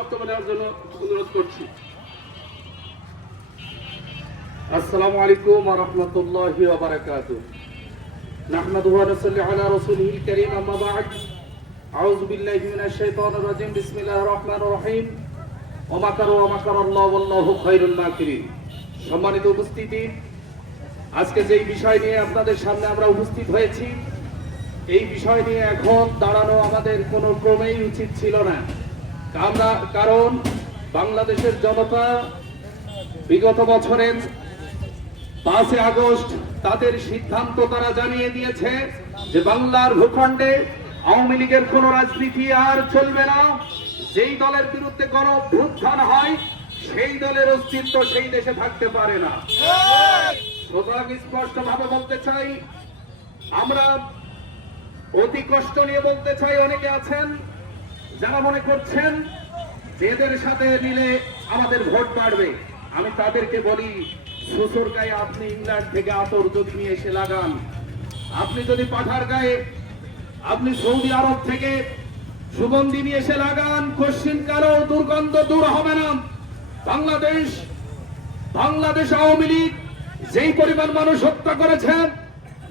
বক্তব্য দেওয়ার জন্য অনুরোধ করছি। আসসালামু আলাইকুম ওয়া রাহমাতুল্লাহি ওয়া বারাকাতুহু। নাহমাদুহু ওয়া নুসাল্লি আলা রাসূলিহিল কারীম, আম্মা বা'দ। আউযু বিল্লাহি মিনাশ শাইতানির রাজীম। বিসমিল্লাহির রহমানির রহিম। ওয়া মাকারু ওয়া মাকারাল্লাহু ওয়াল্লাহু খায়রুল মাকিরিন। সম্মানিত উপস্থিতি, আজকে যেই বিষয় নিয়ে আপনাদের সামনে আমরা উপস্থিত হয়েছি, এই বিষয় নিয়ে এখন দাঁড়ানো আমাদের কোনো ক্রমেই উচিত ছিল না। কারণ বাংলাদেশের জনতা বিগত বছরের 5 আগস্ট তাদের সিদ্ধান্ত তারা জানিয়ে দিয়েছে যে বাংলার ভূখণ্ডে আওয়ামী লীগের কোন রাজনীতি আর চলবে না। যেই দলের বিরুদ্ধে গণ অভ্যুত্থান হয় সেই দলের অস্তিত্ব সেই দেশে থাকতে পারে না। সুতরাং স্পষ্ট ভাবে বলতে চাই, আমরা অতি কষ্ট নিয়ে বলতে চাই, অনেকে আছেন যারা মনে করছেন যে এদের সাথে মিলে আমাদের ভোট বাড়বে। আমি তাদেরকে বলি, শ্বশুর গায়ে আপনি ইংল্যান্ড থেকে আতর যদি নিয়ে এসে লাগান, আপনি যদি পাঠার গায়ে আপনি সৌদি আরব থেকে সুগন্ধি নিয়ে এসে লাগান, কোশ্চিন কারো দুর্গন্ধ দূর হবে না। বাংলাদেশ আওয়ামী লীগ যেই পরিমাণ মানুষ হত্যা করেছেন,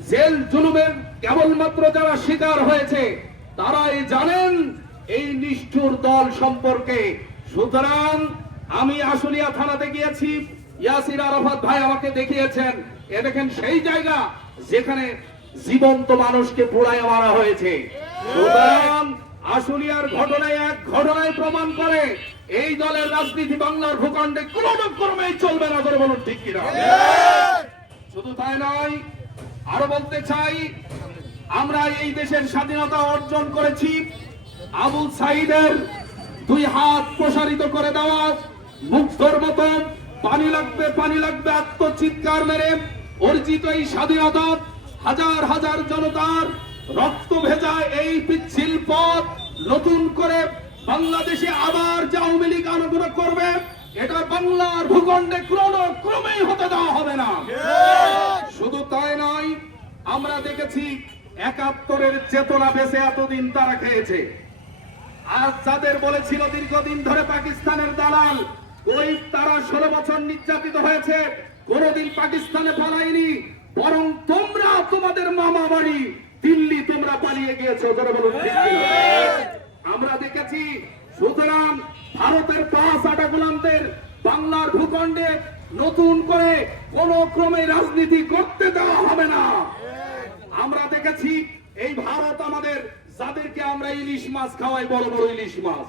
জেল জুলুমের কেবলমাত্র যারা শিকার হয়েছে তারাই জানেন এই নিষ্ঠুর দল সম্পর্কে। সুতরাং আমি আশুলিয়া থানাতে গিয়েছি, ইয়াসির আরাফাত ভাই আমাকে দেখিয়েছেন, এ দেখেন সেই জায়গা যেখানে জীবন্ত মানুষকে পোড়ায় মারা হয়েছে। সুতরাং আশুলিয়ার ঘটনায় প্রমাণ করে এই দলের রাজনীতি বাংলার ভূখণ্ডে কোন ক্রমেই চলবে না, করে বলুন ঠিক কিনা? শুধু তাই নয়, আরো বলতে চাই, আমরা এই দেশের স্বাধীনতা অর্জন করেছি আবু সাইদের 2 হাত প্রসারিত করে দেওয়া মুগ্ধর মতো পানি লাগবে আত্মচিৎকার মেরে অর্জিত এই স্বাধীনতা, হাজার হাজার জনতার রক্ত ভেজা এই পিচ্ছিল পথ নতুন করে বাংলাদেশে আবার যে আওয়ামী লীগ আনুগত্য করবে, এটা বাংলার ভূখণ্ডে ক্রমেই হতে দেওয়া হবে না। শুধু তাই নয়, আমরা দেখেছি 71-এর চেতনা বেঁচে এতদিন তারা খেয়েছে। আজ যাদের বলেছিল দীর্ঘদিন ধরে পাকিস্তানের দালাল, ওই তারা 16 বছর নির্যাতিত হয়েছে, কোনদিন পাকিস্তানে পালায়নি, বরং তোমরা তোমাদের মামা বাড়ি দিল্লি তোমরা পালিয়ে গিয়েছো, যারা বলুন ঠিক কিনা? আমরা দেখেছি। সুতরাং ভারতের 5 আটা গোলামদের বাংলার ভূখণ্ডে নতুন করে কোন ক্রমে রাজনীতি করতে দেওয়া হবে না। আমরা দেখেছি এই ভারত আমাদের, যাদেরকে আমরা ইলিশ মাছ খাওয়াই, বড় বড় ইলিশ মাছ,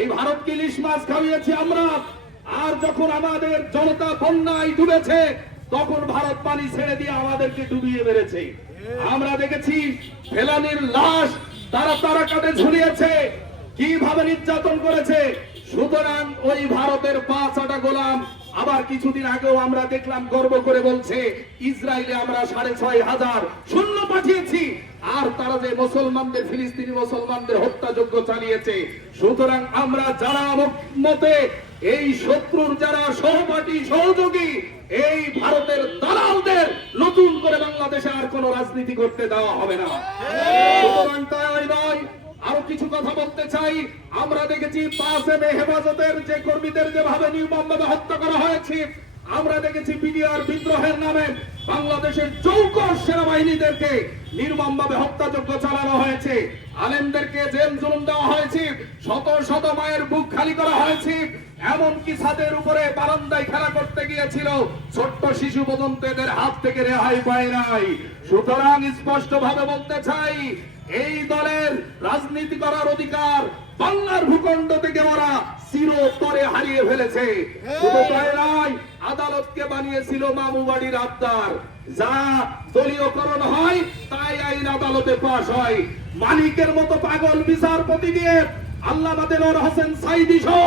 এই ভারতকে ইলিশ মাছ খাওয়িয়েছি আমরা। আর যখন আমাদের জনতা বন্যায় ডুবেছে, তখন ভারত পানি ছেড়ে দিয়ে আমাদেরকে ডুবিয়ে মেরেছে। আমরা দেখেছি ফেলানির লাশ তারা কাটে ঝুলিয়েছে, কিভাবে নির্যাতন করেছে। সুতরাং ওই ভারতের 5 আটা গোলাম আবার কিছুদিন আগেও আমরা দেখলাম গর্ব করে বলছে ইসরায়েলে আমরা 6,500 সৈন্য পাঠিয়েছি, আর তারা যে মুসলমানদের, ফিলিস্তিনি মুসলমানদের হত্যাযজ্ঞ চালিয়েছে। সুতরাং আমরা যারা মতে এই শত্রুর যারা সহপাঠী সহযোগী, এই ভারতের দালালদের নতুন করে বাংলাদেশে আর কোন রাজনীতি করতে দেওয়া হবে না। সুতরাং তাই নয়, আরো কিছু কথা বলতে চাই। আমরা দেখেছি 5 মে হেফাজতের যে কর্মীদের যেভাবে নির্মমভাবে হত্যা করা হয়েছে, আমরা দেখেছি বিডিআর বিদ্রোহের নামে বাংলাদেশের চৌকস সেনাবাহিনীদেরকে নির্মমভাবে হত্যাযজ্ঞ চালানো হয়েছে, আলেমদেরকে জেল জুলুম দেওয়া হয়েছে, শত শত মায়ের বুক খালি করা হয়েছে, এমনকি ছাদের উপরে বারান্দায় খেলা করতে গিয়েছিল ছোট্ট শিশু পর্যন্ত এদের হাত থেকে রেহাই পায় নাই। সুতরাং স্পষ্ট ভাবে বলতে চাই, এই দলের রাজনীতি করার অধিকার বাংলার ভূখণ্ড থেকে ওরা চিরতরে হারিয়ে ফেলেছে। শুধু তাই নয়, আদালতকে বানিয়েছিল মামু বাড়ির আবদার, যা দলীয়করণ হয় তাই আইন আদালতে পাশ হয়। মালিকের মতো পাগল বিচারপতি দিয়ে আল্লামা দেলোয়ার হোসেন সাঈদী সহ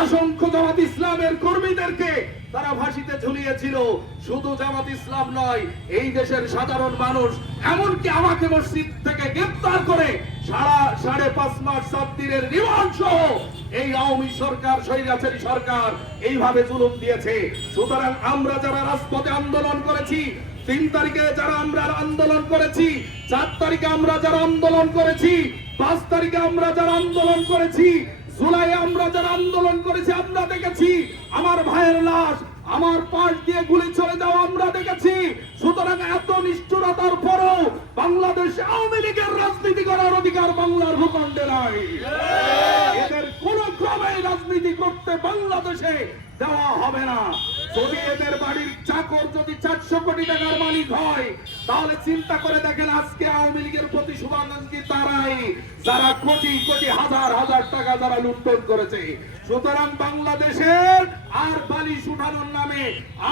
অসংখ্য জামাত ইসলামের কর্মীদেরকে তারা ফাঁসিতে ঝুলিয়েছিল। শুধু জামাত ইসলাম নয়, এই দেশের সাধারণ মানুষ, এমনকি আমাকে মসজিদ থেকে গ্রেফতার করে 5.5 মাস 7 দিনের রিমান্ড সহ এই আওয়ামী সরকার, স্বৈরাচারী সরকার এইভাবে জুলুম দিয়েছে। সুতরাং আমরা যারা রাজপথে আন্দোলন করেছি, 3 তারিখে যারা আমরা আন্দোলন করেছি, 4 তারিখে আমরা যারা আন্দোলন করেছি, 5 তারিখে আমরা যারা আন্দোলন করেছি, জুলাই আমরা যারা আন্দোলন করেছি আমরা দেখেছি, আমার ভাইয়ের লাশ আমার পাশ দিয়ে গুলি চলে যাওয়া আমরা দেখেছি। সুতরাং এত নিষ্ঠুরতার পরও বাংলাদেশ আওয়ামী লীগের রাজনীতি করার অধিকার বাংলার ভূখণ্ডে নাই। এদের কোন ক্রমে রাজনীতি করতে বাংলাদেশে দেওয়া হবে না। যদি এদের বাড়ির চাকর যদি 400 কোটি টাকার মালিক হয়, তাহলে চিন্তা করে দেখেন আজকে আওয়ামী লীগের প্রতি শুভাকাঙ্ক্ষী তারাই, যারা কোটি কোটি হাজার হাজার টাকা যারা লুণ্ঠন করেছে। সুতরাং বাংলাদেশের আর বালিশ উঠানোর নামে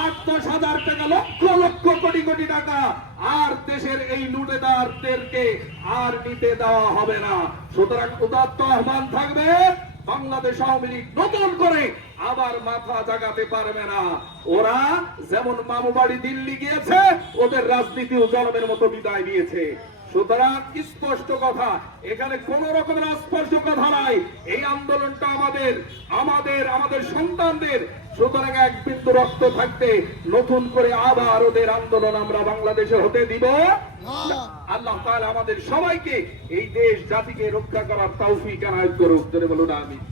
8-10 হাজার টাকা, লক্ষ লক্ষ কোটি কোটি টাকা আর দেশের এই লুটেদারদেরকে আর নিতে দেওয়া হবে না। সুতরাং উদাত্ত আহ্বান থাকবে, বাংলাদেশ আওয়ামী লীগ নতুন করে আবার মাথা জাগাতে পারবে না। ওরা যেমন মামু বাড়ি দিল্লি গিয়েছে, ওদের রাজনীতিও জনমের মতো বিদায় নিয়েছে। সুতরাং স্পষ্ট কথা, এখানে কোন রকমের স্পষ্ট কথা নাই। এই আন্দোলনটা আমাদের সন্তানদের। সুতরাং এক বিন্দু রক্ত থাকতে নতুন করে আবার ওদের আন্দোলন আমরা বাংলাদেশে হতে দিব না। আল্লাহ তাআলা আমাদের সবাইকে এই দেশ জাতিকে রক্ষা করার তৌফিক এনায়েত করুক। বলুন আমিন।